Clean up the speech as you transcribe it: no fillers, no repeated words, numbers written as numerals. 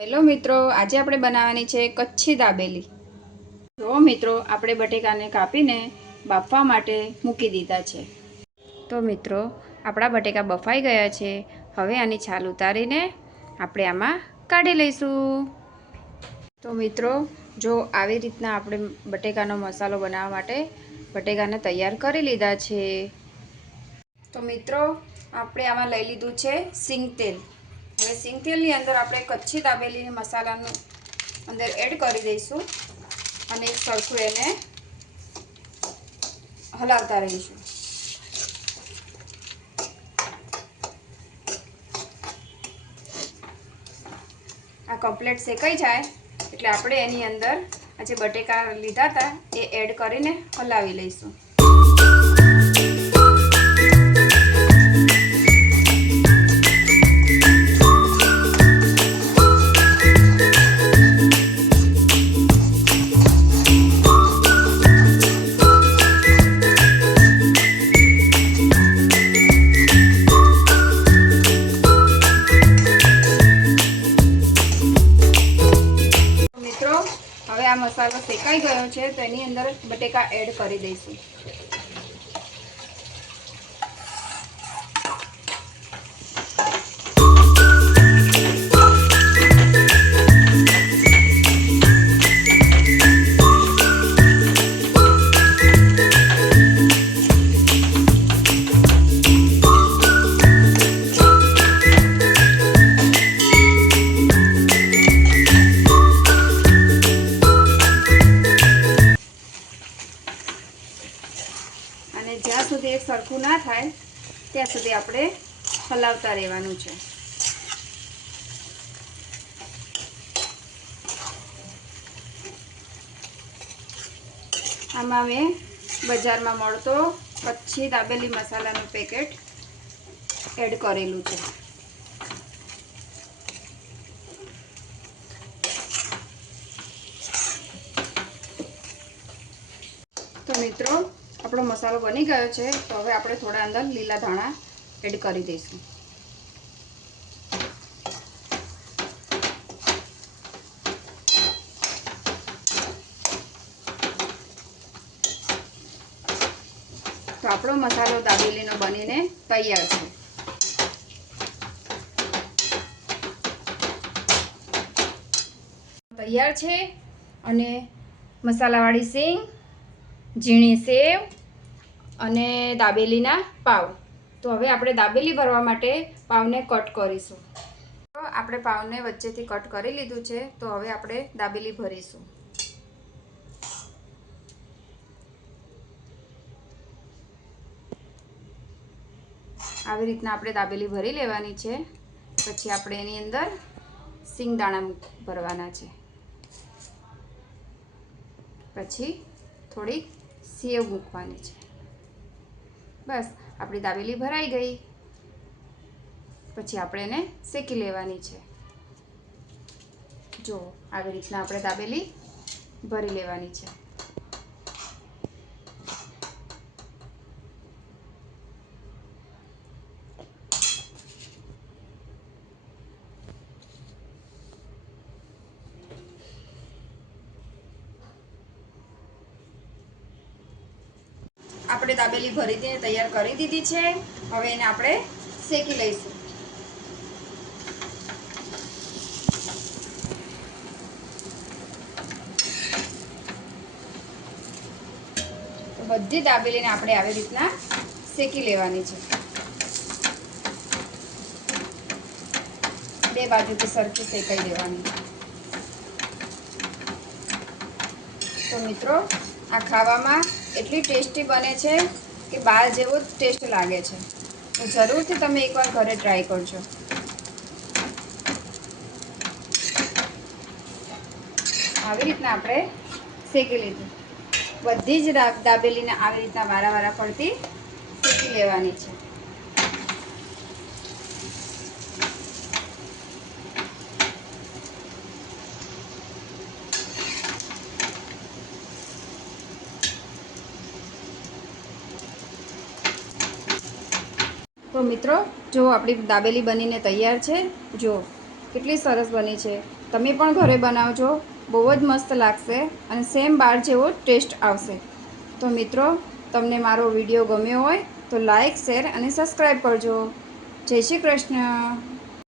Hello મિત્રો, આજે આપણે બનાવવાની છે કચ્છી દાબેલી। જો મિત્રો, આપણે બટેકાને કાપીને બાફવા માટે મૂકી દીધા છે। તો મિત્રો, આપણા બટેકા બફાઈ ગયા છે। હવે આની છાલ ઉતારીને આપણે આમાં કાઢી લઈશું। તો મિત્રો, જો આવી રીતના આપણે બટેકાનો મસાલો બનાવવા માટે બટેકાને તૈયાર કરી લીધા છે। તો મિત્રો, આપણે આમાં લઈ લીધું છે સિંગ તેલ। હવે સિંગ તેલની અંદર આપણે કચ્છી દાબેલી મસાલાનું અંદર એડ કરી દઈશું અને એક સરખું એને હલાવતા રહીશું। આ કમ્પ્લીટ શેકાઈ જાય એટલે આપણે એની અંદર આ જે બટેકા લીધા હતા એ એડ કરીને હલાવી લઈશું। હવે આ મસાલો શેકાઈ ગયો છે તો એની અંદર બટેકા એડ કરી દઈશું। અને જ્યાં સુધી એક સરખું ના થાય ત્યાં સુધી આપણે હલાવતા રહેવાનું છે। આમાં મેં બજારમાં મળતો કચ્છી દાબેલી મસાલાનું પેકેટ એડ કરેલું છે। તો મિત્રો, આપણો મસાલો બની ગયો છે તો હવે આપણે થોડા અંદર લીલા ધાણા એડ કરી દઈશું। તો આપણો મસાલો દાબેલીનો બનીને તૈયાર છે। તૈયાર છે અને મસાલાવાળી સિંગ, ઝીણી સેવ અને દાબેલીના પાવ। તો હવે આપણે દાબેલી ભરવા માટે પાવને કટ કરીશું। તો આપણે પાવને વચ્ચેથી કટ કરી લીધું છે તો હવે આપણે દાબેલી ભરીશું। આવી રીતના આપણે દાબેલી ભરી લેવાની છે। પછી આપણે એની અંદર સિંગદાણા ભરવાના છે। પછી થોડીક સેવ મૂકવાની છે। બસ આપણી દાબેલી ભરાઈ ગઈ। પછી આપણે એને શેકી લેવાની છે। જો આવી રીતના આપણે દાબેલી ભરી લેવાની છે। આપણે દાબેલી ભરીને તૈયાર કરી દીધી છે। હવે એને આપણે શેકી લઈશું। તો બધી દાબેલીને આપણે આવી રીતના શેકી લેવાની છે। બે બાજુથી સરખી શેકાઈ દેવાની। તો મિત્રો, આ ખાવામાં એટલી ટેસ્ટી બને છે કે બહાર જેવો જ ટેસ્ટ લાગે છે। તો જરૂરથી તમે એકવાર ઘરે ટ્રાય કરજો। આવી રીતના આપણે શેકી લીધું। બધી જ દાબેલીને આવી રીતના વારા ફરતી શેકી લેવાની છે। તો મિત્રો, જો આપણી દાબેલી બનીને તૈયાર છે। જો કેટલી સરસ બની છે। તમે પણ ઘરે બનાવજો, બહુ જ મસ્ત લાગશે અને સેમ બહાર જેવો ટેસ્ટ આવશે. તો મિત્રો, તમને મારો વિડીયો ગમ્યો હોય તો લાઈક, શેર અને સબસ્ક્રાઈબ કરજો. જય શ્રી કૃષ્ણ.